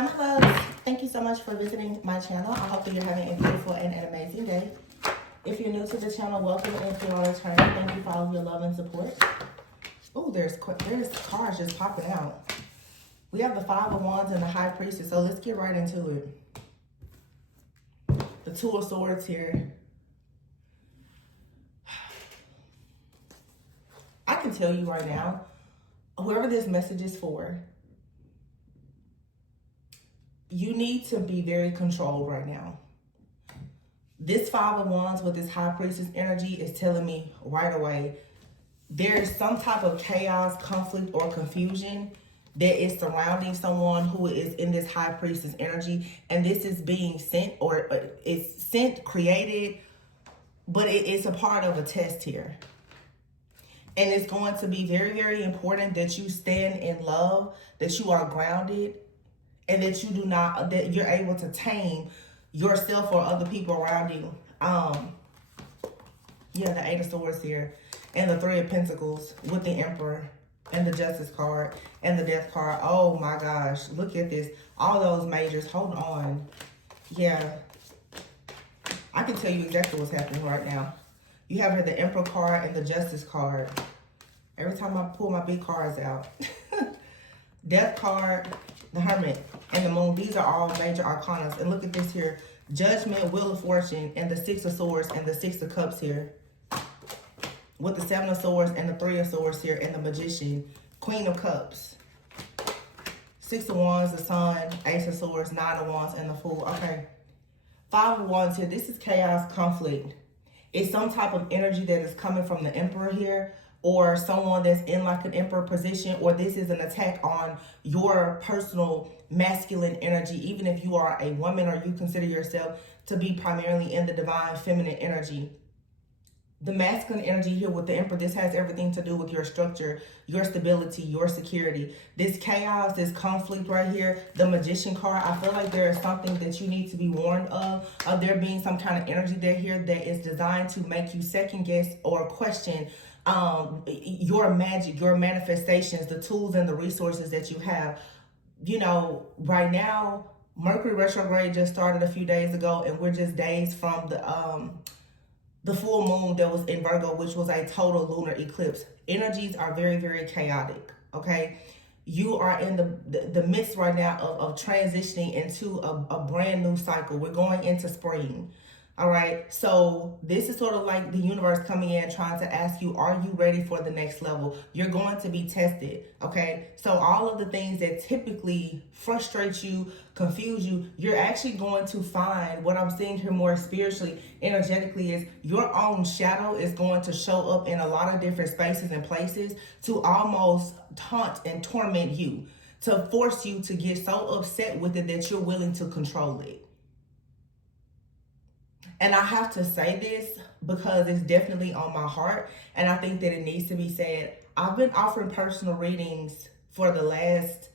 Hi my loves, thank you so much for visiting my channel. I hope that you're having a beautiful and an amazing day. If you're new to the channel, welcome, and if you're on return, thank you for all of your love and support. Oh, there's cards just popping out. We have the Five of Wands and the High Priestess, so let's get right into it. The Two of Swords here. I can tell you right now, whoever this message is for, you need to be very controlled right now. This Five of Wands with this High Priestess energy is telling me right away, there's some type of chaos, conflict, or confusion that is surrounding someone who is in this High Priestess energy. And this is being sent, or it's sent, created, but it's a part of a test here. And it's going to be very, very important that you stand in love, that you are grounded, and that you do not, that you're able to tame yourself or other people around you. Yeah, the Eight of Swords here, and the Three of Pentacles with the Emperor, and the Justice card, and the Death card. Oh my gosh, look at this. All those majors, hold on. Yeah, I can tell you exactly what's happening right now. You have here the Emperor card and the Justice card. Every time I pull my big cards out. Death card, the Hermit, and the Moon. These are all major arcanas. And look at this here. Judgment, Wheel of Fortune, and the Six of Swords, and the Six of Cups here. With the Seven of Swords, and the Three of Swords here, and the Magician. Queen of Cups. Six of Wands, the Sun, Ace of Swords, Nine of Wands, and the Fool. Okay. Five of Wands here. This is chaos, conflict. It's some type of energy that is coming from the Emperor here, or someone that's in like an Emperor position, or this is an attack on your personal masculine energy, even if you are a woman or you consider yourself to be primarily in the divine feminine energy. The masculine energy here with the Emperor, this has everything to do with your structure, your stability, your security. This chaos, this conflict right here, the Magician card, I feel like there is something that you need to be warned of there being some kind of energy there here that is designed to make you second guess or question your magic, your manifestations, the tools and the resources that you have. You know, right now, Mercury retrograde just started a few days ago, and we're just days from the full moon that was in Virgo, which was a total lunar eclipse. Energies are very, very chaotic, okay? You are in the midst right now of transitioning into a brand new cycle. We're going into spring, all right? So this is sort of like the universe coming in trying to ask you, are you ready for the next level? You're going to be tested, okay? So all of the things that typically frustrate you, confuse you, you're actually going to find, what I'm seeing here more spiritually, energetically, is your own shadow is going to show up in a lot of different spaces and places to almost taunt and torment you, to force you to get so upset with it that you're willing to control it. And I have to say this because it's definitely on my heart, and I think that it needs to be said. I've been offering personal readings for the last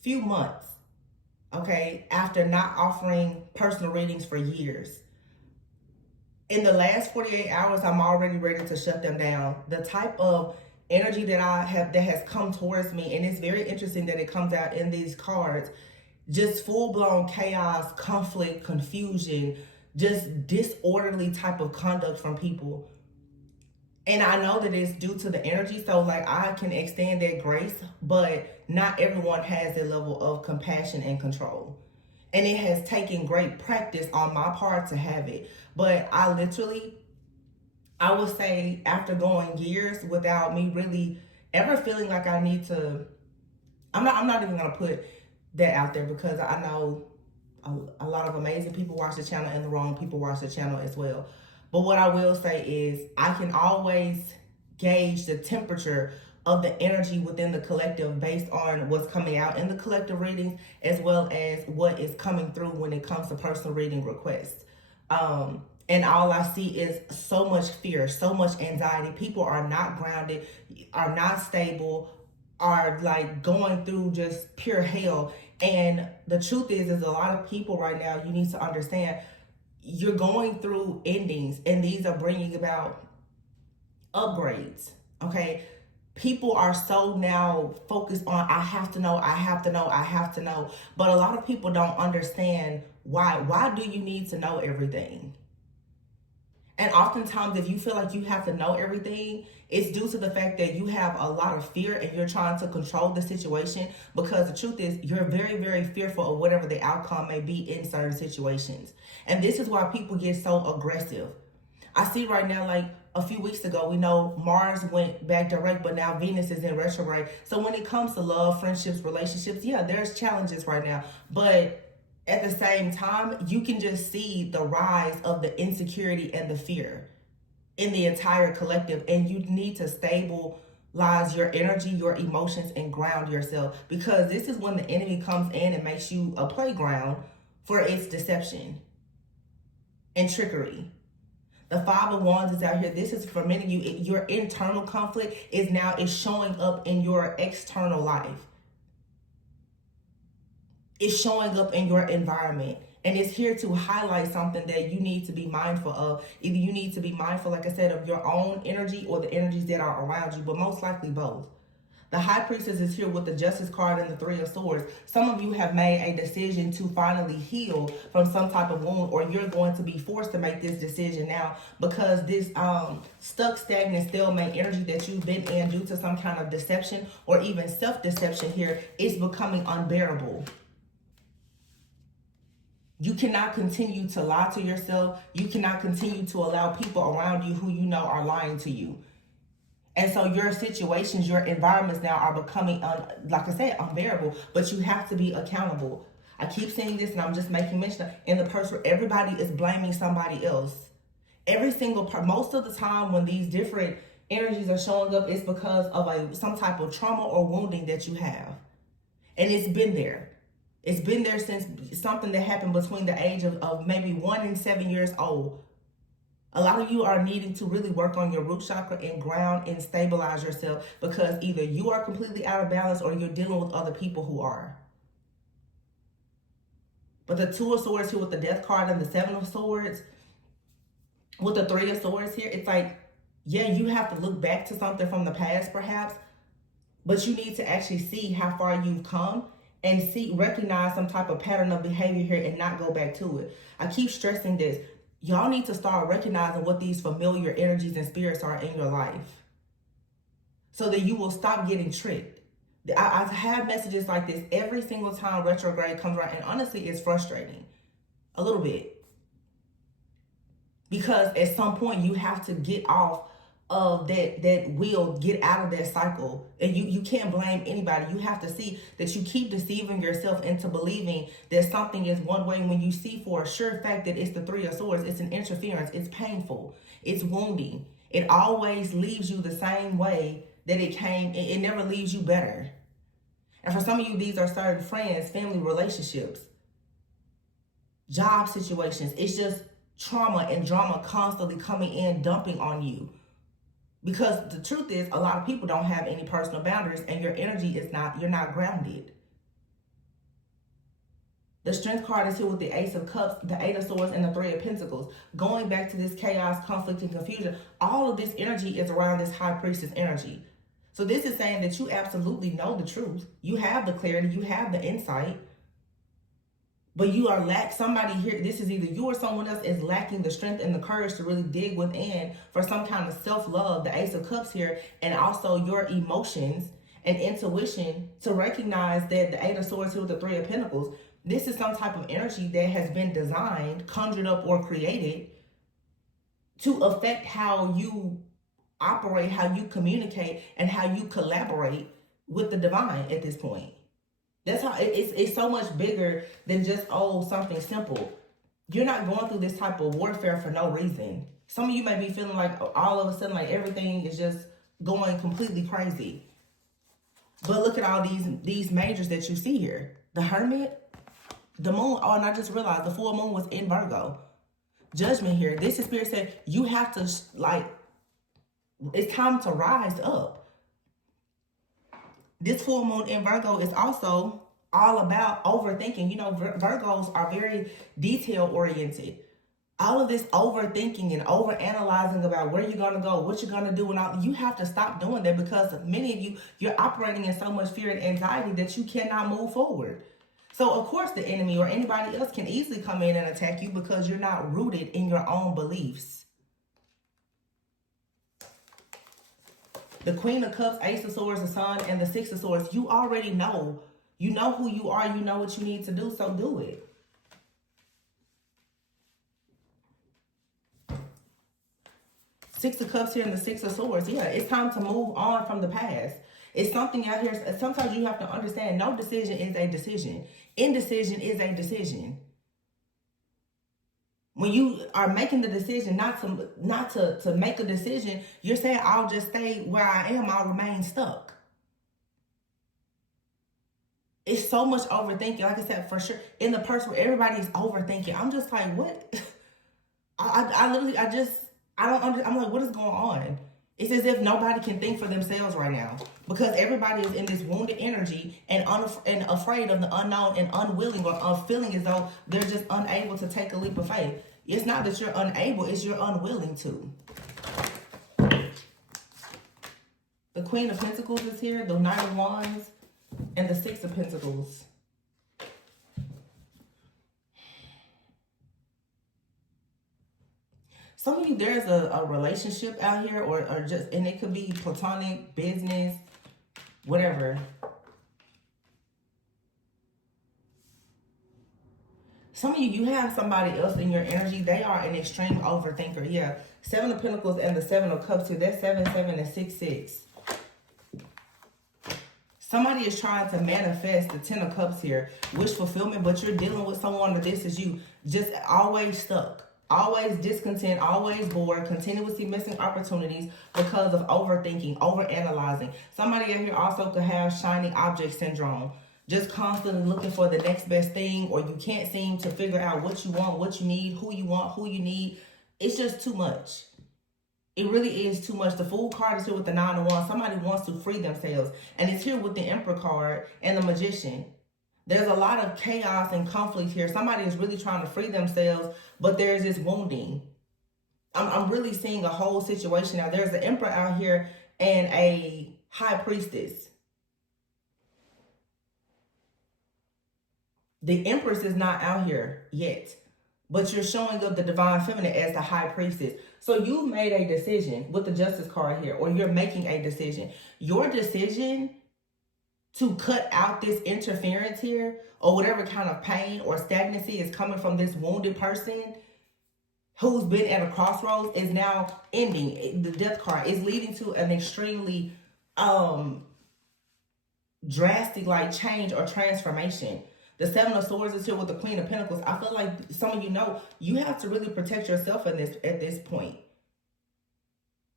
few months, okay, after not offering personal readings for years. In the last 48 hours, I'm already ready to shut them down. The type of energy that I have that has come towards me, and it's very interesting that it comes out in these cards, just full-blown chaos, conflict, confusion, just disorderly type of conduct from people. And I know that it's due to the energy, so like I can extend that grace, but not everyone has that level of compassion and control. And it has taken great practice on my part to have it. But I would say after going years without me really ever feeling like I need to, I'm not even gonna put that out there, because I know a lot of amazing people watch the channel and the wrong people watch the channel as well. But what I will say is I can always gauge the temperature of the energy within the collective based on what's coming out in the collective readings, as well as what is coming through when it comes to personal reading requests. And all I see is so much fear, so much anxiety. People are not grounded, are not stable, are like going through just pure hell. And the truth is a lot of people right now, you need to understand, you're going through endings, and these are bringing about upgrades, okay? People are so now focused on, I have to know, I have to know, I have to know. But a lot of people don't understand why. Why do you need to know everything? And oftentimes, if you feel like you have to know everything, it's due to the fact that you have a lot of fear and you're trying to control the situation, because the truth is you're very, very fearful of whatever the outcome may be in certain situations. And this is why people get so aggressive. I see right now, like a few weeks ago, we know Mars went back direct, but now Venus is in retrograde. So when it comes to love, friendships, relationships, yeah, there's challenges right now. But at the same time, you can just see the rise of the insecurity and the fear in the entire collective. And you need to stabilize your energy, your emotions, and ground yourself, because this is when the enemy comes in and makes you a playground for its deception and trickery. The Five of Wands is out here. This is for many of you. Your internal conflict is showing up in your external life. It's showing up in your environment. And it's here to highlight something that you need to be mindful of. Either you need to be mindful, like I said, of your own energy or the energies that are around you, but most likely both. The High Priestess is here with the Justice card and the Three of Swords. Some of you have made a decision to finally heal from some type of wound, or you're going to be forced to make this decision now, because this stuck, stagnant, stalemate energy that you've been in due to some kind of deception or even self-deception here is becoming unbearable. You cannot continue to lie to yourself. You cannot continue to allow people around you who you know are lying to you. And so your situations, your environments now are becoming, like I said, unbearable. But you have to be accountable. I keep saying this, and I'm just making mention in the person where everybody is blaming somebody else. Every single part. Most of the time when these different energies are showing up, it's because of some type of trauma or wounding that you have. And it's been there. It's been there since something that happened between the age of maybe 1 and 7 years old. A lot of you are needing to really work on your root chakra and ground and stabilize yourself, because either you are completely out of balance or you're dealing with other people who are. But the Two of Swords here with the Death card and the Seven of Swords, with the Three of Swords here, it's like, yeah, you have to look back to something from the past perhaps, but you need to actually see how far you've come and recognize some type of pattern of behavior here and not go back to it. I keep stressing this. Y'all need to start recognizing what these familiar energies and spirits are in your life, so that you will stop getting tricked. I have messages like this every single time retrograde comes around, and honestly, it's frustrating a little bit, because at some point you have to get off of that wheel, get out of that cycle. And you can't blame anybody. You have to see that you keep deceiving yourself into believing that something is one way when you see for a sure fact that it's the Three of Swords. It's an interference. It's painful. It's wounding. It always leaves you the same way that it came. It never leaves you better. And for some of you, these are certain friends, family relationships, job situations. It's just trauma and drama constantly coming in, dumping on you. Because the truth is, a lot of people don't have any personal boundaries, and your energy is you're not grounded. The Strength card is here with the Ace of Cups, the Eight of Swords, and the Three of Pentacles. Going back to this chaos, conflict, and confusion, all of this energy is around this High Priestess energy. So this is saying that you absolutely know the truth. You have the clarity, you have the insight. But you are somebody here, this is either you or someone else is lacking the strength and the courage to really dig within for some kind of self-love, the Ace of Cups here, and also your emotions and intuition to recognize that the Eight of Swords here with the Three of Pentacles, this is some type of energy that has been designed, conjured up, or created to affect how you operate, how you communicate, and how you collaborate with the divine at this point. That's how it's so much bigger than just, something simple. You're not going through this type of warfare for no reason. Some of you may be feeling like all of a sudden, like everything is just going completely crazy. But look at all these majors that you see here. The Hermit, the Moon. Oh, and I just realized the full moon was in Virgo. Judgment here. This is Spirit said you have to, it's time to rise up. This full moon in Virgo is also all about overthinking. You know, Virgos are very detail oriented. All of this overthinking and overanalyzing about where you're going to go, what you're going to do, and all, you have to stop doing that, because many of you, you're operating in so much fear and anxiety that you cannot move forward. So, of course, the enemy or anybody else can easily come in and attack you because you're not rooted in your own beliefs. The Queen of Cups, Ace of Swords, the Sun, and the Six of Swords. You already know. You know who you are. You know what you need to do, so do it. Six of Cups here and the Six of Swords. Yeah, it's time to move on from the past. It's something out here. Sometimes you have to understand no decision is a decision. Indecision is a decision. When you are making the decision not to make a decision, you're saying, I'll just stay where I am. I'll remain stuck. It's so much overthinking. Like I said, for sure, in the person where everybody's overthinking, I'm just like, what? I literally, I don't understand. I'm like, what is going on? It's as if nobody can think for themselves right now, because everybody is in this wounded energy and afraid of the unknown and unwilling or feeling as though they're just unable to take a leap of faith. It's not that you're unable, it's you're unwilling to. The Queen of Pentacles is here, the Knight of Wands, and the Six of Pentacles. Some of you, there's a relationship out here, or just, and it could be platonic, business, whatever. Some of you, you have somebody else in your energy. They are an extreme overthinker. Yeah. Seven of Pentacles and the Seven of Cups here. That's 7, 7, and 6, 6. Somebody is trying to manifest the 10 of Cups here. Wish fulfillment, but you're dealing with someone that this is you. Just always stuck. Always discontent, always bored, continuously missing opportunities because of overthinking, overanalyzing. Somebody out here also could have shiny object syndrome. Just constantly looking for the next best thing, or you can't seem to figure out what you want, what you need, who you want, who you need. It's just too much. It really is too much. The Fool card is here with the 9 of Wands. Somebody wants to free themselves. And it's here with the Emperor card and the Magician. There's a lot of chaos and conflict here. Somebody is really trying to free themselves, but there's this wounding. I'm really seeing a whole situation now. There's an Emperor out here and a High Priestess. The Empress is not out here yet, but you're showing up the Divine Feminine as the High Priestess. So you've made a decision with the Justice card here, or you're making a decision. Your decision to cut out this interference here, or whatever kind of pain or stagnancy is coming from this wounded person who's been at a crossroads, is now ending. The Death card is leading to an extremely drastic change or transformation. The Seven of Swords is here with the Queen of Pentacles. I feel like some of you know you have to really protect yourself at this point.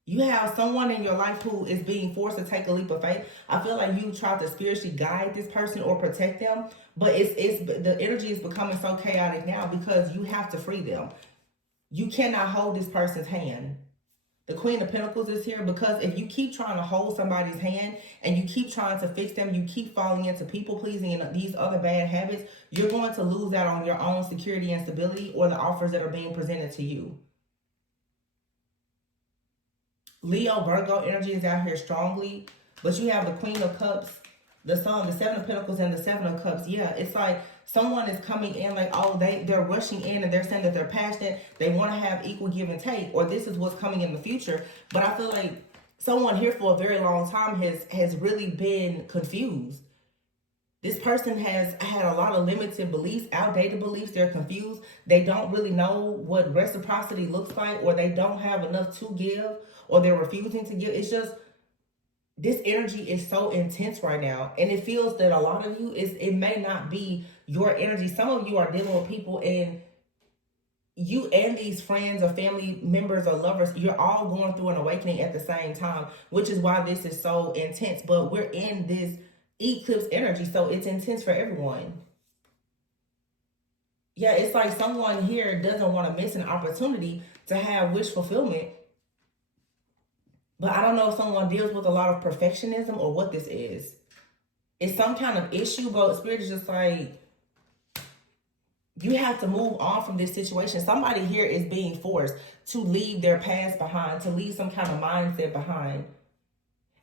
You have someone in your life who is being forced to take a leap of faith. I feel like you try to spiritually guide this person or protect them, but the energy is becoming so chaotic now because you have to free them. You cannot hold this person's hand. The Queen of Pentacles is here because if you keep trying to hold somebody's hand and you keep trying to fix them, you keep falling into people pleasing and these other bad habits, you're going to lose out on your own security and stability or the offers that are being presented to you. Leo, Virgo energy is out here strongly, but you have the Queen of Cups, the Sun, the Seven of Pentacles, and the Seven of Cups. Yeah, it's like someone is coming in like, oh, they're rushing in and they're saying that they're passionate. They want to have equal give and take, or this is what's coming in the future. But I feel like someone here for a very long time has really been confused. This person has had a lot of limited beliefs, outdated beliefs. They're confused. They don't really know what reciprocity looks like, or they don't have enough to give, or they're refusing to give. It's just, this energy is so intense right now. And it feels that a lot of you, it may not be your energy. Some of you are dealing with people, and you and these friends or family members or lovers, you're all going through an awakening at the same time, which is why this is so intense. But we're in this eclipse energy, so it's intense for everyone. Yeah, it's like someone here doesn't want to miss an opportunity to have wish fulfillment. But I don't know if someone deals with a lot of perfectionism or what this is. It's some kind of issue, but Spirit is just like, You have to move on from this situation. Somebody here is being forced to leave their past behind, to leave some kind of mindset behind.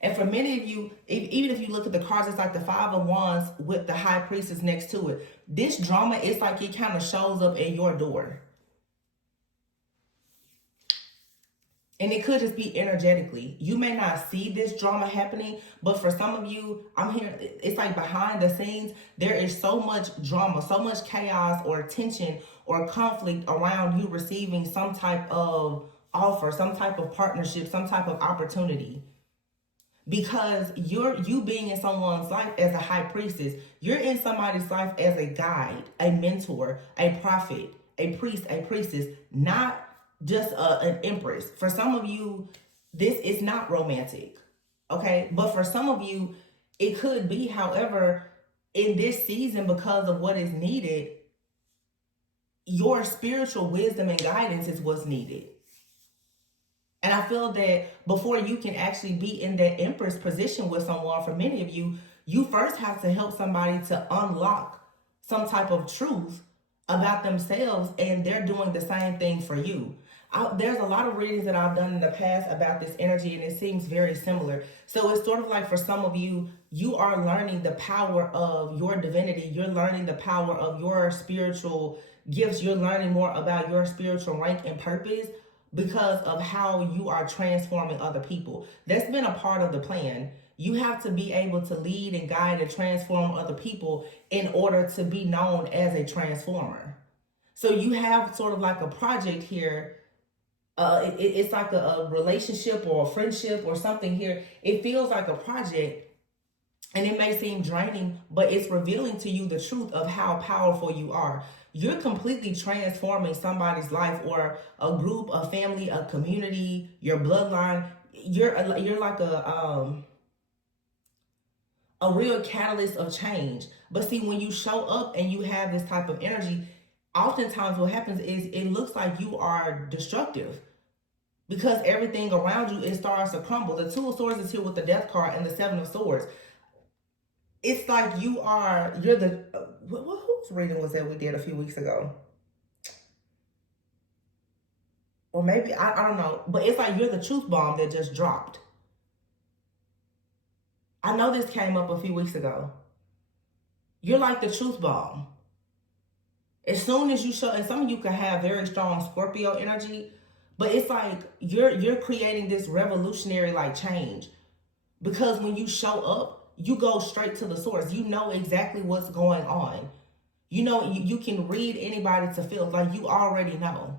And for many of you, even if you look at the cards, it's like the Five of Wands with the High Priestess next to it. This drama, it's like it kind of shows up at your door. And it could just be energetically. You may not see this drama happening, but for some of you, I'm hearing it's like behind the scenes, there is so much drama, so much chaos or tension or conflict around you receiving some type of offer, some type of partnership, some type of opportunity. Because you being in someone's life as a high priestess, you're in somebody's life as a guide, a mentor, a prophet, a priest, a priestess, not just an empress. For some of you, this is not romantic, okay? But for some of you, it could be. However, in this season, because of what is needed, your spiritual wisdom and guidance is what's needed. And I feel that before you can actually be in that empress position with someone, for many of you, you first have to help somebody to unlock some type of truth about themselves, and they're doing the same thing for you. There's a lot of readings that I've done in the past about this energy, and it seems very similar. So it's sort of like for some of you, you are learning the power of your divinity. You're learning the power of your spiritual gifts. You're learning more about your spiritual rank and purpose because of how you are transforming other people. That's been a part of the plan. You have to be able to lead and guide and transform other people in order to be known as a transformer. So you have sort of like a project here. It's like a relationship or a friendship or something here. It feels like a project, and it may seem draining, but it's revealing to you the truth of how powerful you are. You're completely transforming somebody's life, or a group, a family, a community, your bloodline. You're like a real catalyst of change. But see, when you show up and you have this type of energy, oftentimes what happens is it looks like you are destructive, because everything around you, it starts to crumble. The Two of Swords is here with the Death card and the Seven of Swords. It's like you're the, whose reading was that we did a few weeks ago? Or maybe, I don't know. But it's like you're the truth bomb that just dropped. I know this came up a few weeks ago. You're like the truth bomb. As soon as you show, and some of you can have very strong Scorpio energy, but it's like you're creating this revolutionary like change. Because when you show up, you go straight to the source. You know exactly what's going on. You know, you can read anybody to feel like you already know.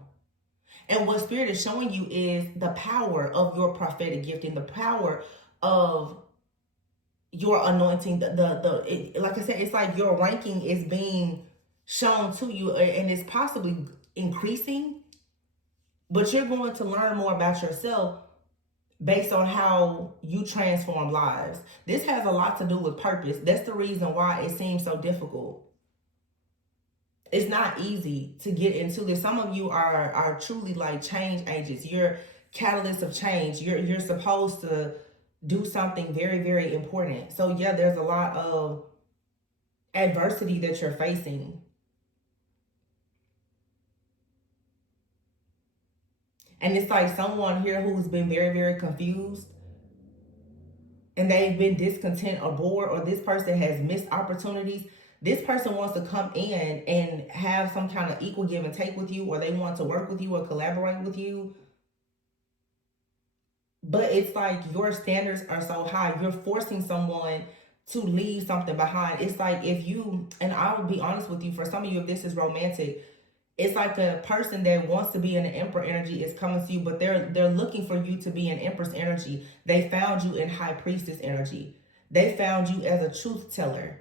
And what Spirit is showing you is the power of your prophetic gifting, the power of your anointing. Like I said, it's like your ranking is being shown to you, and it's possibly increasing. But you're going to learn more about yourself based on how you transform lives. This has a lot to do with purpose. That's the reason why it seems so difficult. It's not easy to get into this. Some of you are truly like change agents. You're catalysts of change. You're supposed to do something very, very important. So yeah, there's a lot of adversity that you're facing. And it's like someone here who's been very, very confused, and they've been discontent or bored, or this person has missed opportunities. This person wants to come in and have some kind of equal give and take with you, or they want to work with you or collaborate with you. But it's like your standards are so high, you're forcing someone to leave something behind. It's like if you, and I will be honest with you, for some of you, if this is romantic, it's like a person that wants to be in an Emperor energy is coming to you, but they're looking for you to be in Empress energy. They found you in High Priestess energy. They found you as a truth teller.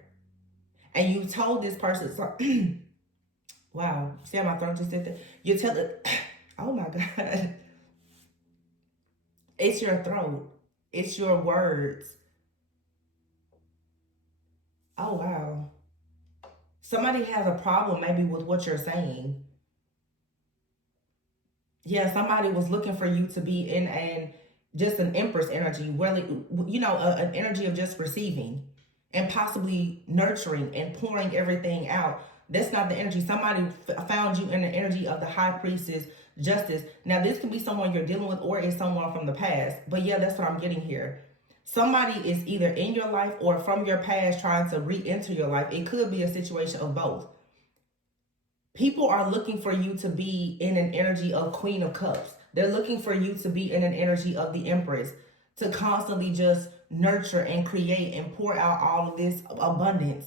And you told this person, so, wow, see how my throat just did that? You tell it, oh my God. It's your throat. It's your words. Oh, wow. Somebody has a problem maybe with what you're saying. Yeah, somebody was looking for you to be in just an Empress energy, really, you know, an energy of just receiving and possibly nurturing and pouring everything out. That's not the energy. Somebody found you in the energy of the high priestess, justice. Now, this could be someone you're dealing with, or it's someone from the past. But yeah, that's what I'm getting here. Somebody is either in your life or from your past trying to re-enter your life. It could be a situation of both. People are looking for you to be in an energy of Queen of Cups. They're looking for you to be in an energy of the Empress, to constantly just nurture and create and pour out all of this abundance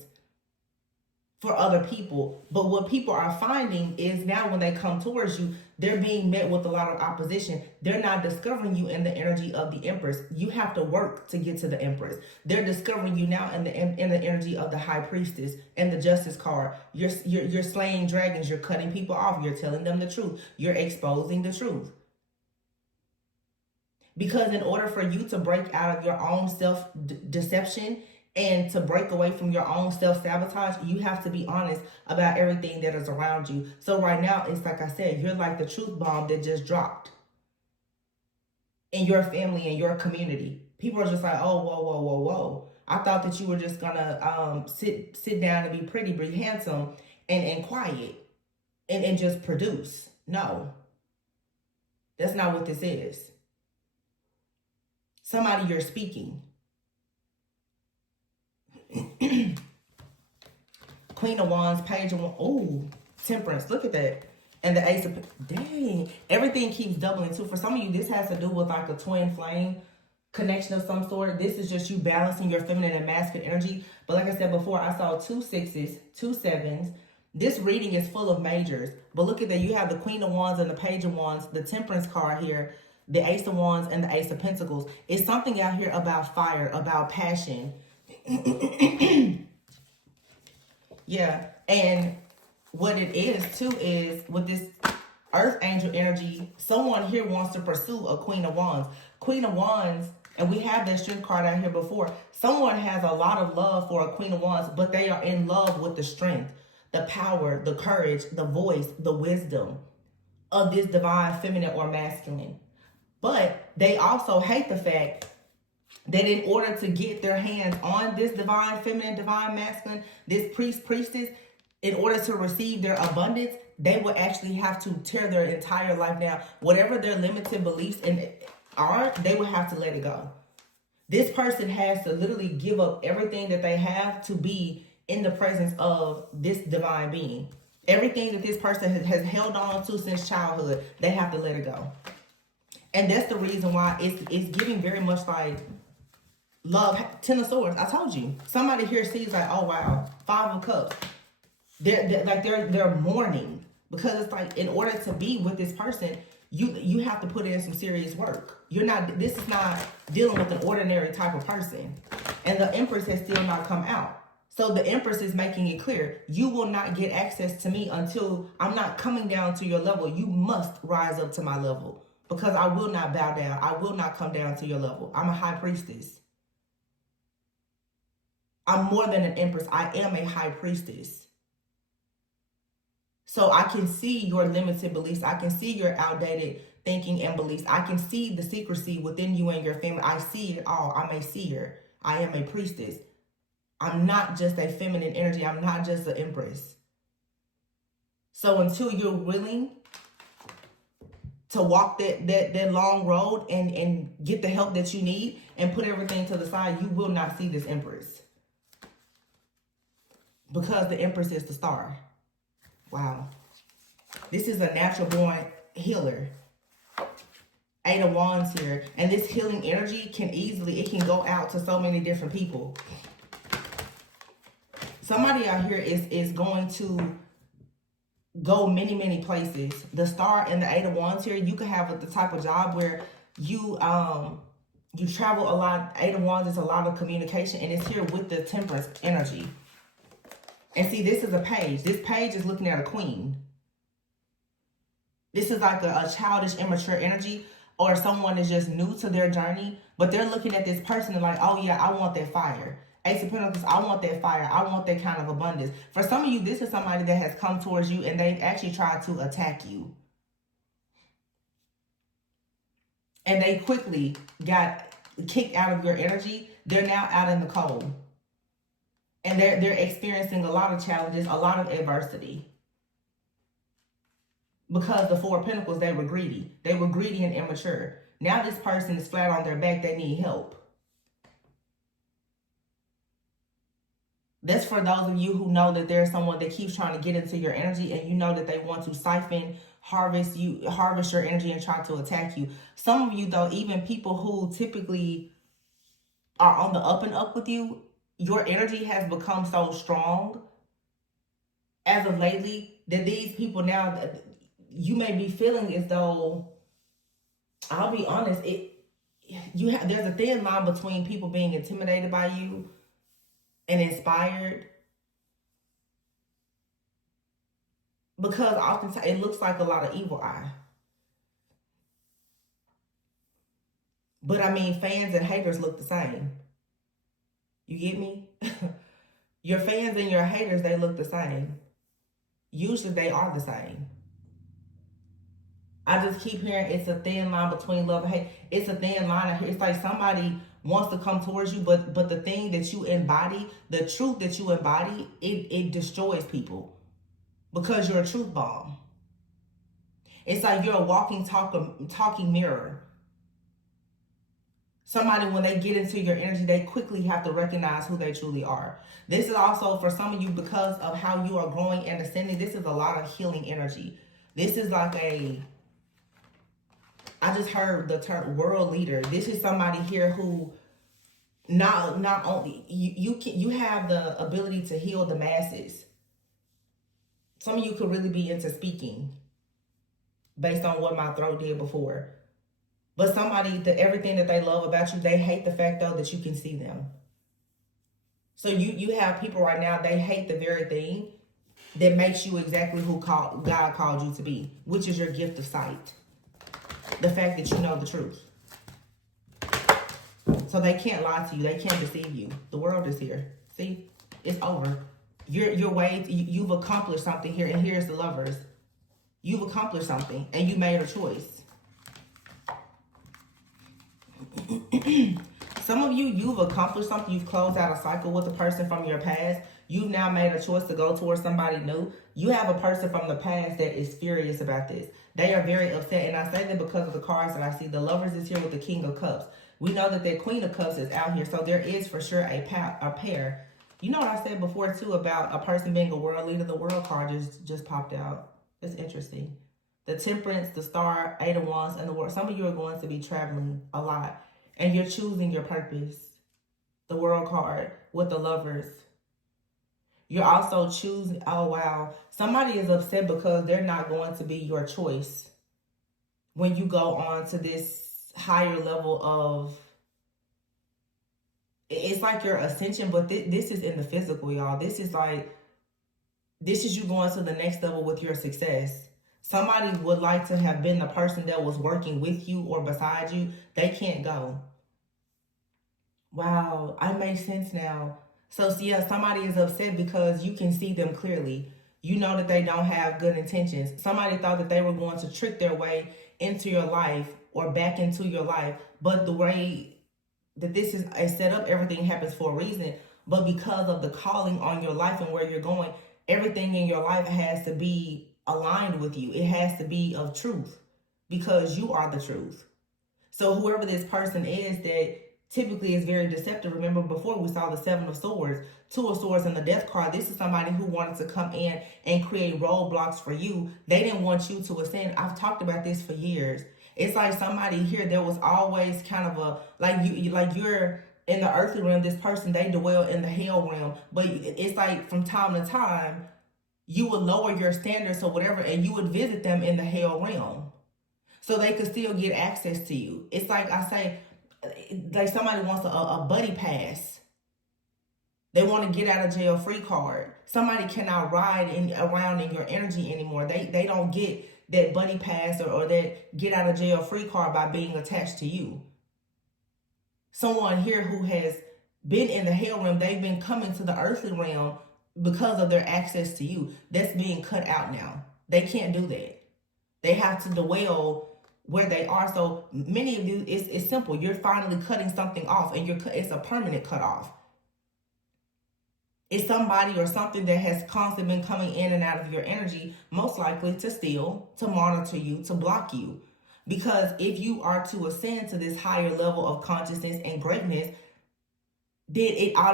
for other people. But what people are finding is now when they come towards you, they're being met with a lot of opposition. They're not discovering you in the energy of the Empress. You have to work to get to the Empress. They're discovering you now in the energy of the High Priestess and the Justice card. You're slaying dragons. You're cutting people off. You're telling them the truth. You're exposing the truth. Because in order for you to break out of your own self-deception and to break away from your own self-sabotage, you have to be honest about everything that is around you. So right now, it's like I said, you're like the truth bomb that just dropped in your family and your community. People are just like, oh, whoa, whoa, whoa, whoa. I thought that you were just gonna sit down and be pretty, be handsome and quiet and just produce. No, that's not what this is. Somebody you're speaking. Queen of Wands, Page of Wands. Oh, Temperance. Look at that. And the Ace of... Dang. Everything keeps doubling too. For some of you, this has to do with like a twin flame connection of some sort. This is just you balancing your feminine and masculine energy. But like I said before, I saw 2 6s, 2 7s. This reading is full of majors. But look at that. You have the Queen of Wands and the Page of Wands, the Temperance card here, the Ace of Wands and the Ace of Pentacles. It's something out here about fire, about passion. Yeah, and what it is too is with this Earth Angel energy, someone here wants to pursue a Queen of Wands. Queen of Wands, and we have that strength card out here before. Someone has a lot of love for a Queen of Wands, but they are in love with the strength, the power, the courage, the voice, the wisdom of this divine feminine or masculine. But they also hate the fact that in order to get their hands on this divine feminine, divine masculine, this priestess, in order to receive their abundance, they will actually have to tear their entire life down. Whatever their limited beliefs are, they will have to let it go. This person has to literally give up everything that they have to be in the presence of this divine being. Everything that this person has held on to since childhood, they have to let it go. And that's the reason why it's giving very much like love. 10 of Swords. I told you. Somebody here sees like, oh wow, 5 of Cups. They're mourning, because it's like in order to be with this person, you have to put in some serious work. This is not dealing with an ordinary type of person. And the Empress has still not come out. So the Empress is making it clear, you will not get access to me until I'm not coming down to your level. You must rise up to my level, because I will not bow down. I will not come down to your level. I'm a high priestess. I'm more than an Empress. I am a high priestess. So I can see your limited beliefs. I can see your outdated thinking and beliefs. I can see the secrecy within you and your family. I see it all. I'm a seer. I am a priestess. I'm not just a feminine energy. I'm not just an Empress. So until you're willing to walk that long road and get the help that you need and put everything to the side, you will not see this Empress. Because the Empress is the star. Wow. This is a natural born healer. 8 of Wands here. And this healing energy it can go out to so many different people. Somebody out here is going to go many, many places. The star and the 8 of Wands here, you could have the type of job where you travel a lot. 8 of Wands is a lot of communication, and it's here with the Temperance energy. And see, this is a page. This page is looking at a queen. This is like a childish, immature energy, or someone is just new to their journey, but they're looking at this person and like, oh yeah, I want that fire. Ace of Pentacles, I want that fire. I want that kind of abundance. For some of you, this is somebody that has come towards you and they've actually tried to attack you. And they quickly got kicked out of your energy. They're now out in the cold. And they're experiencing a lot of challenges, a lot of adversity. Because the Four of Pentacles, they were greedy. They were greedy and immature. Now this person is flat on their back. They need help. That's for those of you who know that there's someone that keeps trying to get into your energy, and you know that they want to harvest your energy and try to attack you. Some of you, though, even people who typically are on the up and up with you, your energy has become so strong as of lately that these people now, you may be feeling as though, I'll be honest, there's a thin line between people being intimidated by you and inspired, because oftentimes it looks like a lot of evil eye. But I mean, fans and haters look the same. You get me? Your fans and your haters, they look the same. Usually they are the same. I just keep hearing it's a thin line between love and hate. It's a thin line. It's like somebody wants to come towards you, but the thing that you embody, the truth that you embody, it destroys people because you're a truth bomb. It's like you're a walking, talking mirror. Somebody, when they get into your energy, they quickly have to recognize who they truly are. This is also for some of you, because of how you are growing and ascending, this is a lot of healing energy. This is like I just heard the term world leader. This is somebody here who not only you have the ability to heal the masses. Some of you could really be into speaking based on what my throat did before. But somebody, everything that they love about you, they hate the fact, though, that you can see them. So you have people right now, they hate the very thing that makes you exactly who God called you to be, which is your gift of sight. The fact that you know the truth. So they can't lie to you. They can't deceive you. The world is here. See? It's over. You've accomplished something here, and here's the Lovers. You've accomplished something, and you made a choice. Some of you, you've accomplished something. You've closed out a cycle with a person from your past. You've now made a choice to go towards somebody new. You have a person from the past that is furious about this. They are very upset, and I say that because of the cards that I see. The Lovers is here with the King of Cups. We know that the Queen of Cups is out here, so there is for sure a pair. You know what I said before, too, about a person being a world leader? The World card just popped out. It's interesting. The Temperance, the Star, Eight of Wands, and the World. Some of you are going to be traveling a lot, and you're choosing your purpose. The World card with the Lovers. You're also choosing, oh wow, somebody is upset because they're not going to be your choice when you go on to this higher level of, it's like your ascension, but this is in the physical, y'all. This is you going to the next level with your success. Somebody would like to have been the person that was working with you or beside you. They can't go. Wow, I make sense now. So, yeah, somebody is upset because you can see them clearly. You know that they don't have good intentions. Somebody thought that they were going to trick their way into your life or back into your life. But the way that this is set up, everything happens for a reason. But because of the calling on your life and where you're going, everything in your life has to be aligned with you. It has to be of truth because you are the truth. So whoever this person is that typically is very deceptive. Remember before we saw the Seven of Swords, Two of Swords, and the Death card. This is somebody who wanted to come in and create roadblocks for you. They didn't want you to ascend. I've talked about this for years. It's like somebody here, there was always kind of a, like you're in the earthly realm, this person, they dwell in the hell realm. But it's like from time to time, you would lower your standards or whatever, and you would visit them in the hell realm. So they could still get access to you. It's like I say, like somebody wants a buddy pass. They want to get out of jail free card. Somebody cannot ride around in your energy anymore. They don't get that buddy pass or that get out of jail free card by being attached to you. Someone here who has been in the hell realm, they've been coming to the earthly realm because of their access to you. That's being cut out now. They can't do that. They have to dwell where they are. So many of you, it's simple. You're finally cutting something off, and it's a permanent cut off. It's somebody or something that has constantly been coming in and out of your energy, most likely to steal, to monitor you, to block you. Because if you are to ascend to this higher level of consciousness and greatness, then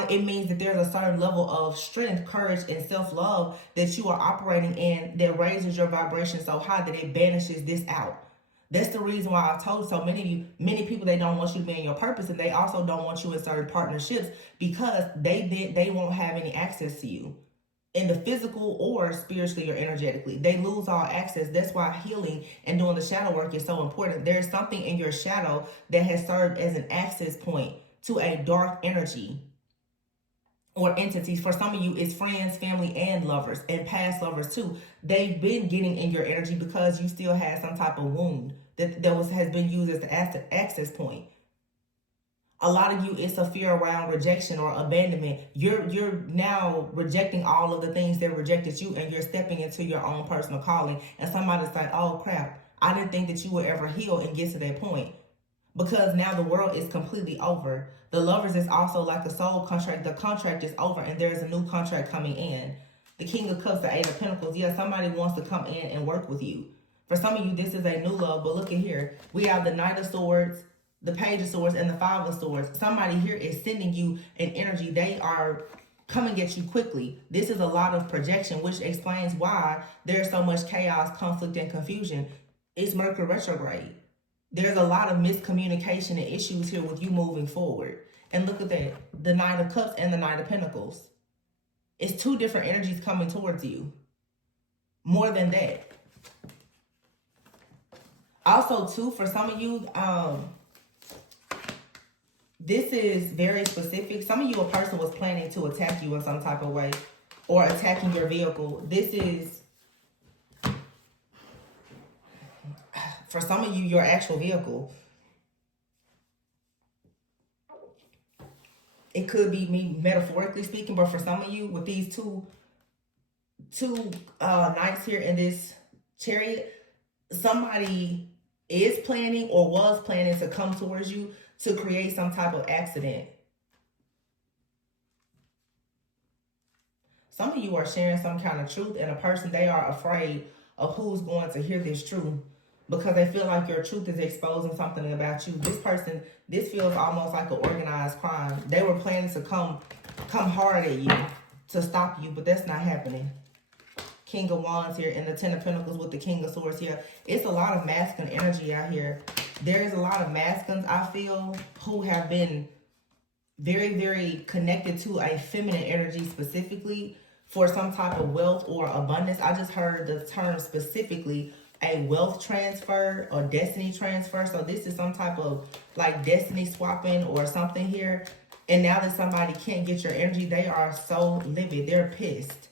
it means that there's a certain level of strength, courage, and self-love that you are operating in that raises your vibration so high that it banishes this out. That's the reason why I told so many people, they don't want you to be in your purpose, and they also don't want you in certain partnerships because they won't have any access to you in the physical or spiritually or energetically. They lose all access. That's why healing and doing the shadow work is so important. There's something in your shadow that has served as an access point to a dark energy or entities. For some of you, it's friends, family, and lovers, and past lovers too. They've been getting in your energy because you still had some type of wound that has been used as the access point. A lot of you, it's a fear around rejection or abandonment. You're now rejecting all of the things that rejected you, and you're stepping into your own personal calling. And somebody's like, oh crap, I didn't think that you would ever heal and get to that point. Because now the world is completely over. The lovers is also like a soul contract. The contract is over and there's a new contract coming in. The King of Cups, the Eight of Pentacles. Yeah, somebody wants to come in and work with you. For some of you, this is a new love. But look at here. We have the Knight of Swords, the Page of Swords, and the Five of Swords. Somebody here is sending you an energy. They are coming at you quickly. This is a lot of projection, which explains why there's so much chaos, conflict, and confusion. It's Mercury retrograde. There's a lot of miscommunication and issues here with you moving forward. And look at that. The Knight of Cups and the Knight of Pentacles. It's two different energies coming towards you. More than that. Also, too, for some of you, this is very specific. Some of you, a person was planning to attack you in some type of way. Or attacking your vehicle. This is, for some of you, your actual vehicle. It could be me metaphorically speaking, but for some of you, with these two knights here in this chariot, somebody is planning or was planning to come towards you to create some type of accident. Some of you are sharing some kind of truth, and a person, they are afraid of who's going to hear this truth, because they feel like your truth is exposing something about you. This person, this feels almost like an organized crime. They were planning to come hard at you to stop you, but that's not happening. King of Wands here and the Ten of Pentacles with the King of Swords here. It's a lot of masculine energy out here. There's a lot of masculines, I feel, who have been very, very connected to a feminine energy specifically for some type of wealth or abundance. I just heard the term specifically a wealth transfer or destiny transfer. So this is some type of like destiny swapping or something here. And now that somebody can't get your energy, they are so livid. They're pissed.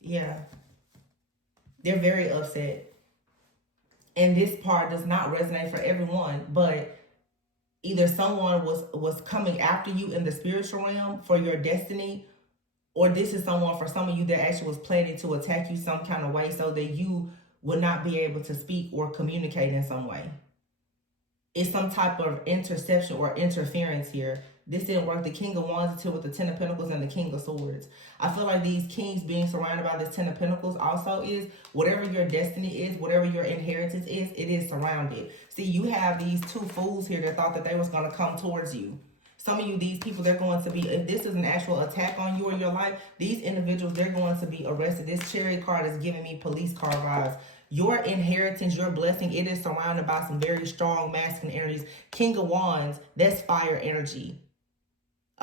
Yeah. They're very upset. And this part does not resonate for everyone, but either someone was coming after you in the spiritual realm for your destiny, or this is someone, for some of you, that actually was planning to attack you some kind of way so that you would not be able to speak or communicate in some way. It's some type of interception or interference here. This didn't work. The King of Wands until with the Ten of Pentacles and the King of Swords. I feel like these kings being surrounded by this Ten of Pentacles also is whatever your destiny is, whatever your inheritance is, it is surrounded. See, you have these two fools here that thought that they was going to come towards you. Some of you, these people, they're going to be, if this is an actual attack on you or your life, these individuals, they're going to be arrested. This Chariot card is giving me police car vibes. Your inheritance, your blessing, it is surrounded by some very strong masculine energies. King of Wands, that's fire energy.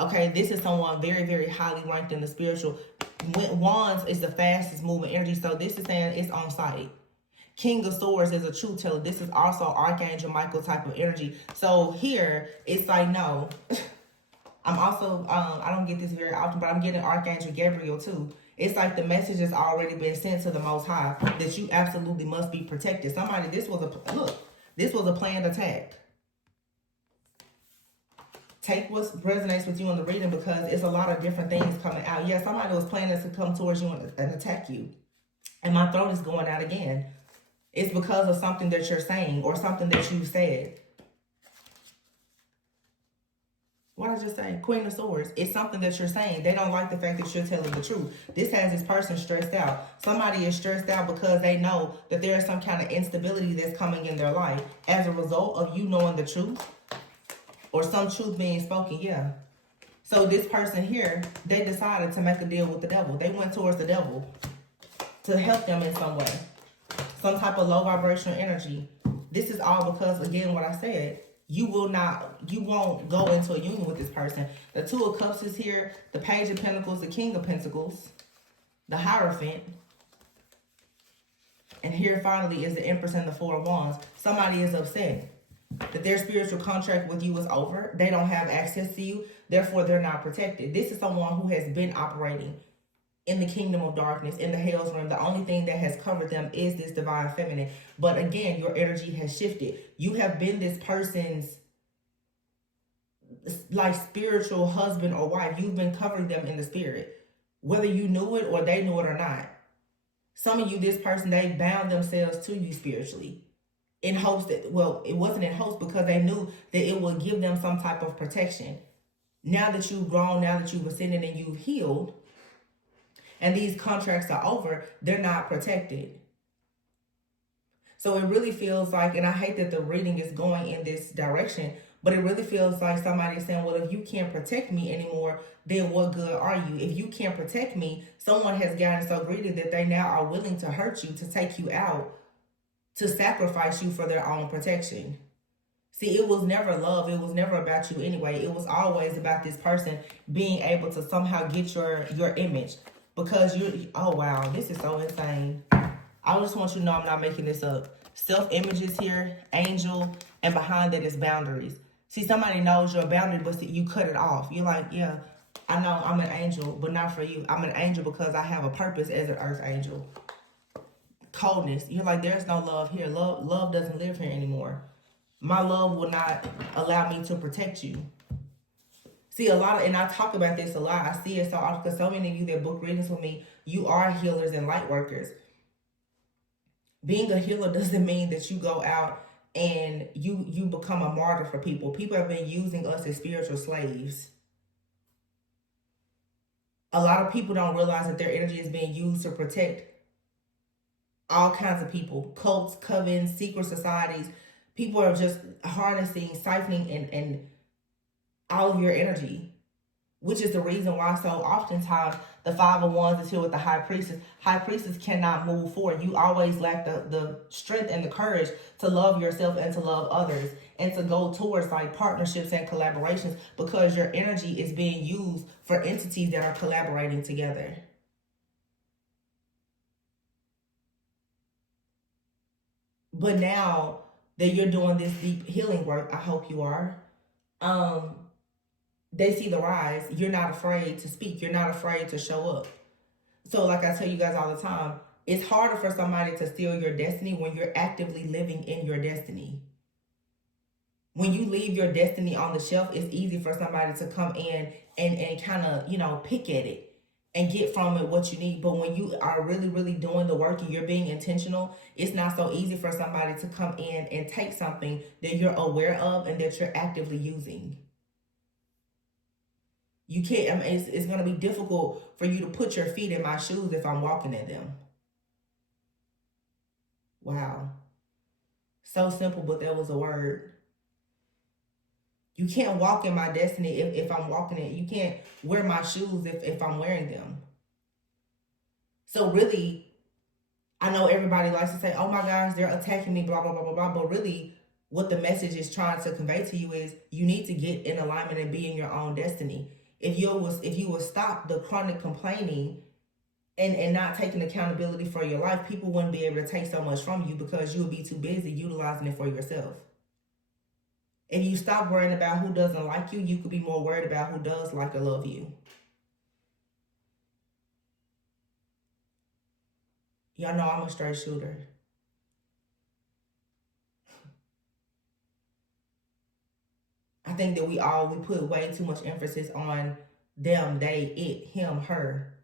Okay, this is someone very, very highly ranked in the spiritual. Wands is the fastest moving energy, so this is saying it's on site. King of Swords is a truth teller. This is also Archangel Michael type of energy. So here, it's like, no. I'm also, I don't get this very often, but I'm getting Archangel Gabriel too. It's like the message has already been sent to the Most High that you absolutely must be protected. Somebody, this was a planned attack. Take what resonates with you in the reading, because it's a lot of different things coming out. Yeah, somebody was planning to come towards you and attack you. And my throat is going out again. It's because of something that you're saying or something that you said. What did I just say? Queen of Swords. It's something that you're saying. They don't like the fact that you're telling the truth. This has this person stressed out. Somebody is stressed out because they know that there is some kind of instability that's coming in their life as a result of you knowing the truth or some truth being spoken. Yeah. So this person here, they decided to make a deal with the devil. They went towards the devil to help them in some way. Some type of low vibrational energy. This is all because, again, what I said, you won't go into a union with this person. The Two of Cups is here, the Page of Pentacles, the King of Pentacles, the Hierophant, and here finally is the Empress and the Four of Wands. Somebody is upset that their spiritual contract with you is over. They don't have access to you, therefore they're not protected. This is someone who has been operating in the kingdom of darkness, in the hell's realm. The only thing that has covered them is this divine feminine. But again, your energy has shifted. You have been this person's like spiritual husband or wife. You've been covering them in the spirit, whether you knew it or they knew it or not. Some of you, this person, they bound themselves to you spiritually in hopes that, well, it wasn't in hopes because they knew that it would give them some type of protection. Now that you've grown, now that you've ascended and you've healed, and these contracts are over, they're not protected. So it really feels like, and I hate that the reading is going in this direction, but it really feels like somebody's saying, well, if you can't protect me anymore, then what good are you? If you can't protect me, someone has gotten so greedy that they now are willing to hurt you, to take you out, to sacrifice you for their own protection. See, it was never love. It was never about you anyway. It was always about this person being able to somehow get your image. Because oh wow, this is so insane. I just want you to know I'm not making this up. Self-images here, angel, and behind that is boundaries. See, somebody knows your boundary, but see, you cut it off. You're like, yeah, I know I'm an angel, but not for you. I'm an angel because I have a purpose as an earth angel. Coldness. You're like, there's no love here. Love doesn't live here anymore. My love will not allow me to protect you. See, a lot of, and I talk about this a lot. I see it so often because so many of you that book readings with me, you are healers and light workers. Being a healer doesn't mean that you go out and you become a martyr for people. People have been using us as spiritual slaves. A lot of people don't realize that their energy is being used to protect all kinds of people. Cults, covens, secret societies. People are just harnessing, siphoning, and all of your energy, which is the reason why so oftentimes the Five of Wands is here with the High Priestess. High Priestess cannot move forward. You always lack the strength and the courage to love yourself and to love others and to go towards like partnerships and collaborations because your energy is being used for entities that are collaborating together. But now that you're doing this deep healing work, I hope you are, they see the rise. You're not afraid to speak. You're not afraid to show up. So like I tell you guys all the time, it's harder for somebody to steal your destiny when you're actively living in your destiny. When you leave your destiny on the shelf, it's easy for somebody to come in and kind of, pick at it and get from it what you need. But when you are really, really doing the work and you're being intentional, it's not so easy for somebody to come in and take something that you're aware of and that you're actively using. You can't, it's going to be difficult for you to put your feet in my shoes if I'm walking in them. Wow. So simple, but that was a word. You can't walk in my destiny if I'm walking it. You can't wear my shoes if I'm wearing them. So really, I know everybody likes to say, oh my gosh, they're attacking me, blah, blah, blah, blah, blah. But really, what the message is trying to convey to you is you need to get in alignment and be in your own destiny. If you would stop the chronic complaining and not taking accountability for your life, people wouldn't be able to take so much from you because you would be too busy utilizing it for yourself. If you stop worrying about who doesn't like you, you could be more worried about who does like or love you. Y'all know I'm a straight shooter. I think that we put way too much emphasis on them, they, it, him, her,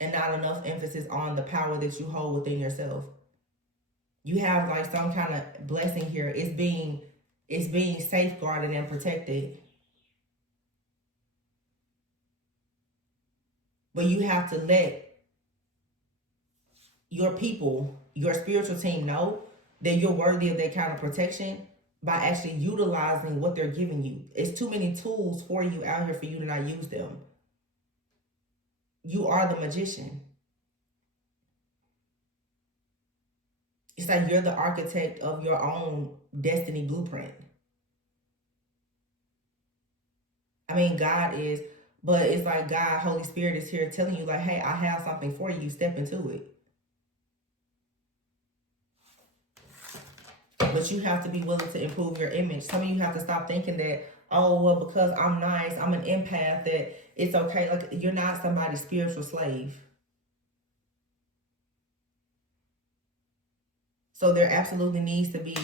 and not enough emphasis on the power that you hold within yourself. You have like some kind of blessing here. It's being safeguarded and protected. But you have to let your people, your spiritual team know that you're worthy of that kind of protection by actually utilizing what they're giving you. It's too many tools for you out here for you to not use them. You are the magician. It's like you're the architect of your own destiny blueprint. I mean, God is, but it's like God, Holy Spirit is here telling you like, hey, I have something for you. Step into it. But you have to be willing to improve your image. Some of you have to stop thinking that, oh, well, because I'm nice, I'm an empath, that it's okay. Like, you're not somebody's spiritual slave. So there absolutely needs to be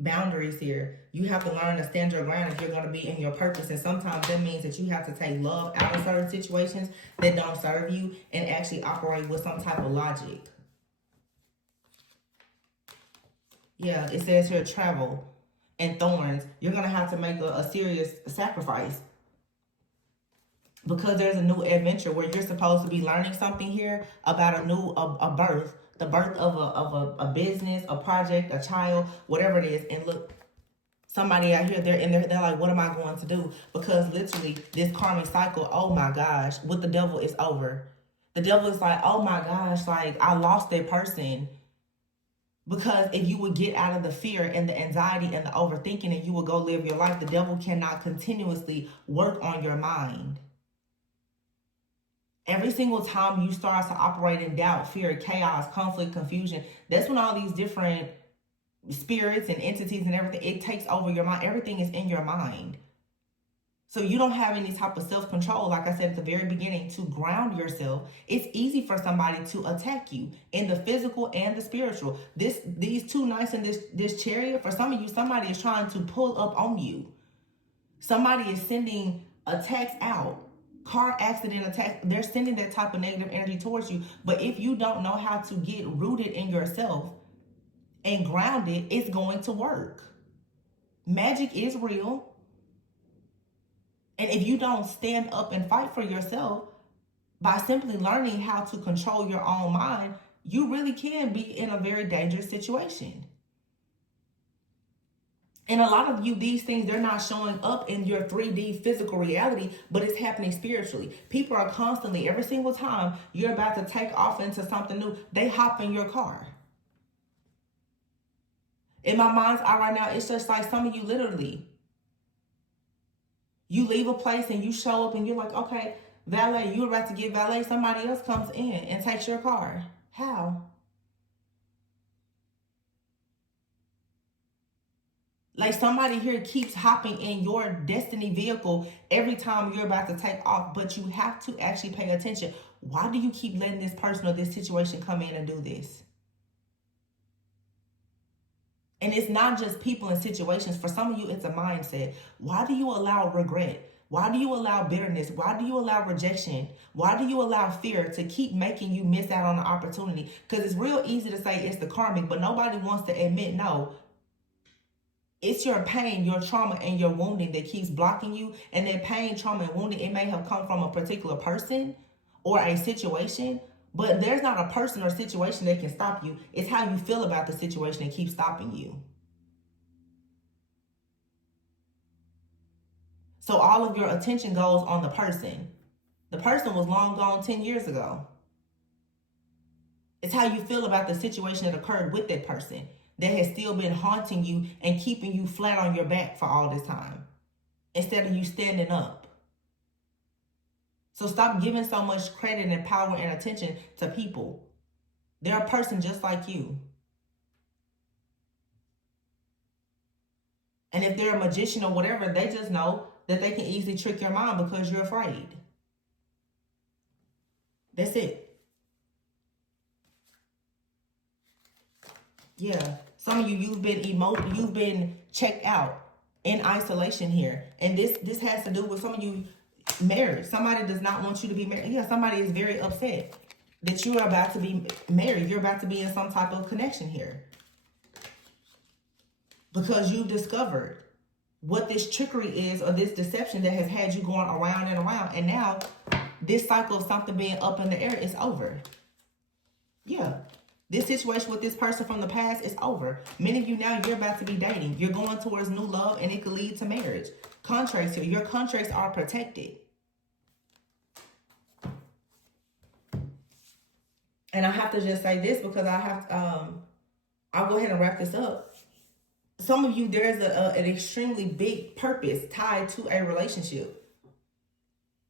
boundaries here. You have to learn to stand your ground if you're going to be in your purpose. And sometimes that means that you have to take love out of certain situations that don't serve you and actually operate with some type of logic. Yeah, it says here travel and thorns. You're going to have to make a serious sacrifice. Because there's a new adventure where you're supposed to be learning something here about a birth, the birth of a business, a project, a child, whatever it is. And look, somebody out here, they're like, what am I going to do? Because literally this karmic cycle, oh my gosh, with the devil is over. The devil is like, oh my gosh, like I lost that person. Because if you would get out of the fear and the anxiety and the overthinking and you would go live your life, the devil cannot continuously work on your mind. Every single time you start to operate in doubt, fear, chaos, conflict, confusion, that's when all these different spirits and entities and everything, it takes over your mind. Everything is in your mind. So you don't have any type of self-control, like I said at the very beginning, to ground yourself. It's easy for somebody to attack you in the physical and the spiritual. These two knights in this chariot, for some of you, somebody is trying to pull up on you. Somebody is sending attacks out. Car accident attacks. They're sending that type of negative energy towards you. But if you don't know how to get rooted in yourself and grounded, it's going to work. Magic is real. And if you don't stand up and fight for yourself by simply learning how to control your own mind, you really can be in a very dangerous situation. And a lot of you, these things, they're not showing up in your 3D physical reality, but it's happening spiritually. People are constantly, every single time you're about to take off into something new, they hop in your car. In my mind's eye right now, it's just like some of you literally, you leave a place and you show up and you're like, okay, valet, you're about to get valet. Somebody else comes in and takes your car. How? Like somebody here keeps hopping in your destiny vehicle every time you're about to take off, but you have to actually pay attention. Why do you keep letting this person or this situation come in and do this? And it's not just people and situations. For some of you, it's a mindset. Why do you allow regret? Why do you allow bitterness? Why do you allow rejection? Why do you allow fear to keep making you miss out on the opportunity? Because it's real easy to say it's the karmic, but nobody wants to admit, no, it's your pain, your trauma, and your wounding that keeps blocking you. And that pain, trauma, and wounding, it may have come from a particular person or a situation, but there's not a person or situation that can stop you. It's how you feel about the situation that keeps stopping you. So all of your attention goes on the person. The person was long gone 10 years ago. It's how you feel about the situation that occurred with that person that has still been haunting you and keeping you flat on your back for all this time, instead of you standing up. So stop giving so much credit and power and attention to people. They're a person just like you. And if they're a magician or whatever, they just know that they can easily trick your mind because you're afraid. That's it. Yeah. Some of you, you've been checked out in isolation here. And this has to do with some of you married. Somebody does not want you to be married. Yeah, somebody is very upset that you are about to be married. You're about to be in some type of connection here. Because you've discovered what this trickery is, or this deception that has had you going around and around. And now this cycle of something being up in the air is over. Yeah. This situation with this person from the past is over. Many of you now, you're about to be dating. You're going towards new love, and it could lead to marriage. Contracts here. Your contracts are protected. And I have to just say this because I'll go ahead and wrap this up. Some of you, there's an extremely big purpose tied to a relationship.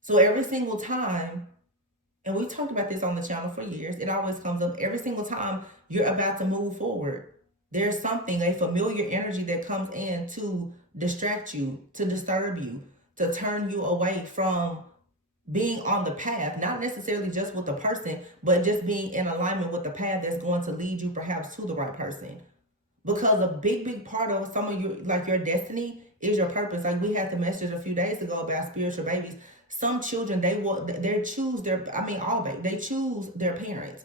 So every single time, and we talked about this on the channel for years, it always comes up every single time you're about to move forward. There's something, a familiar energy that comes in to distract you, to disturb you, to turn you away from being on the path, not necessarily just with the person, but just being in alignment with the path that's going to lead you perhaps to the right person. Because a big part of some of your, like your destiny is your purpose. Like we had the message a few days ago about spiritual babies. Some children, they choose their parents.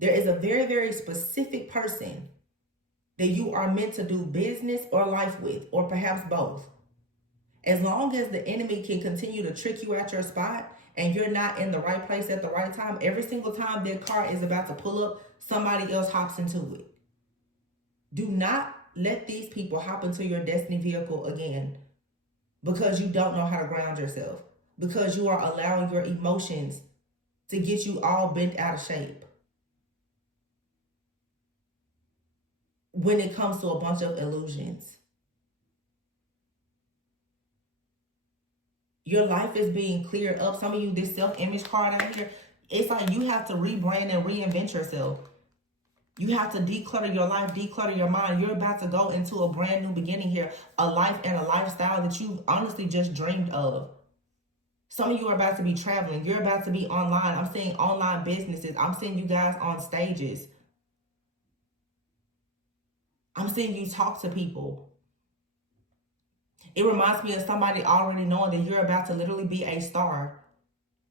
There is a very, very specific person that you are meant to do business or life with, or perhaps both. As long as the enemy can continue to trick you at your spot and you're not in the right place at the right time, every single time their car is about to pull up, somebody else hops into it. Do not let these people hop into your destiny vehicle again because you don't know how to ground yourself, because you are allowing your emotions to get you all bent out of shape when it comes to a bunch of illusions. Your life is being cleared up. Some of you, this self-image card out here, it's like you have to rebrand and reinvent yourself. You have to declutter your life, declutter your mind. You're about to go into a brand new beginning here, a life and a lifestyle that you honestly just dreamed of. Some of you are about to be traveling. You're about to be online. I'm seeing online businesses. I'm seeing you guys on stages. I'm seeing you talk to people. It reminds me of somebody already knowing that you're about to literally be a star.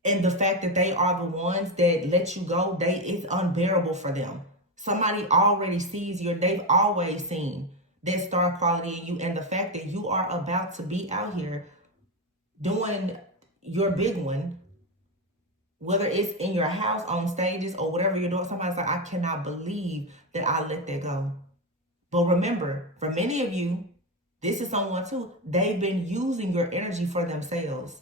And the fact that they are the ones that let you go, it's unbearable for them. Somebody already sees they've always seen that star quality in you. And the fact that you are about to be out here doing your big one, whether it's in your house, on stages, or whatever you're doing, somebody's like, I cannot believe that I let that go. But remember, for many of you, this is someone too, they've been using your energy for themselves.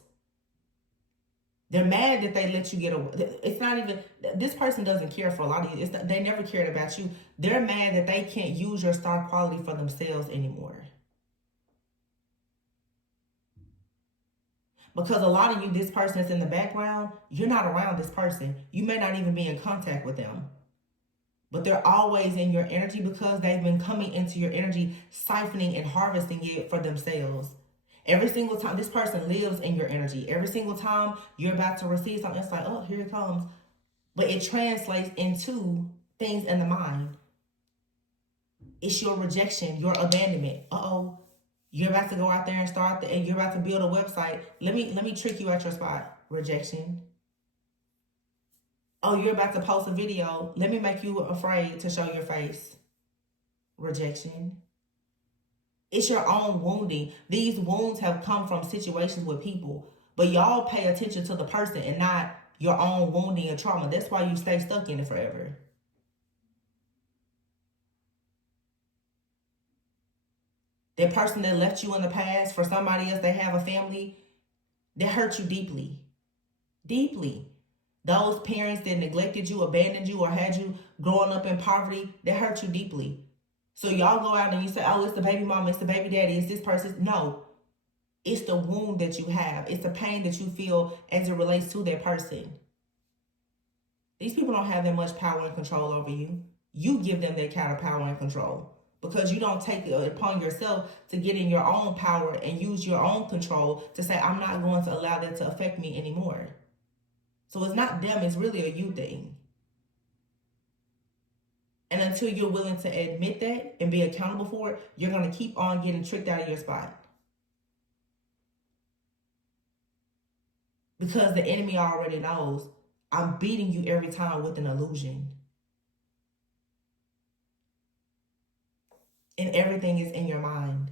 They're mad that they let you get away. It's not even, this person doesn't care for a lot of you. They never cared about you. They're mad that they can't use your star quality for themselves anymore. Because a lot of you, this person that's in the background, you're not around this person. You may not even be in contact with them. But they're always in your energy because they've been coming into your energy, siphoning and harvesting it for themselves. Every single time this person lives in your energy, every single time you're about to receive something, it's like, oh, here it comes. But it translates into things in the mind. It's your rejection, your abandonment. Uh-oh, you're about to go out there and you're about to build a website. Let me trick you at your spot. Rejection. Oh, you're about to post a video. Let me make you afraid to show your face. Rejection. It's your own wounding. These wounds have come from situations with people, but y'all pay attention to the person and not your own wounding and trauma. That's why you stay stuck in it forever. That person that left you in the past for somebody else, they have a family, that hurt you deeply. Deeply. Those parents that neglected you, abandoned you, or had you growing up in poverty, that hurt you deeply. So y'all go out and you say, oh, it's the baby mama, it's the baby daddy, it's this person. No, it's the wound that you have. It's the pain that you feel as it relates to that person. These people don't have that much power and control over you. You give them that kind of power and control because you don't take it upon yourself to get in your own power and use your own control to say, I'm not going to allow that to affect me anymore. So it's not them, it's really a you thing. And until you're willing to admit that and be accountable for it, you're going to keep on getting tricked out of your spot. Because the enemy already knows I'm beating you every time with an illusion. And everything is in your mind.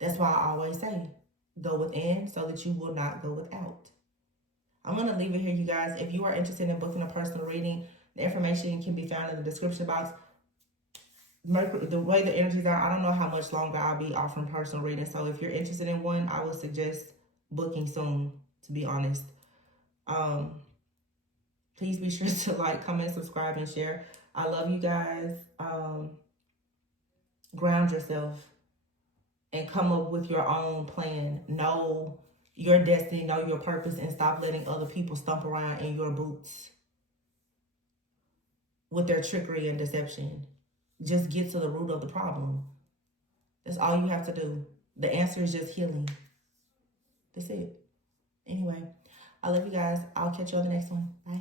That's why I always say, go within so that you will not go without. I'm going to leave it here, you guys. If you are interested in booking a personal reading, the information can be found in the description box. Mercury, the way the energies are, I don't know how much longer I'll be offering personal readings. So if you're interested in one, I would suggest booking soon, to be honest. Please be sure to like, comment, subscribe, and share. I love you guys. Ground yourself and come up with your own plan. Know your destiny, know your purpose, and stop letting other people stomp around in your boots with their trickery and deception. Just get to the root of the problem. That's all you have to do. The answer is just healing. That's it. Anyway, I love you guys. I'll catch you on the next one. Bye.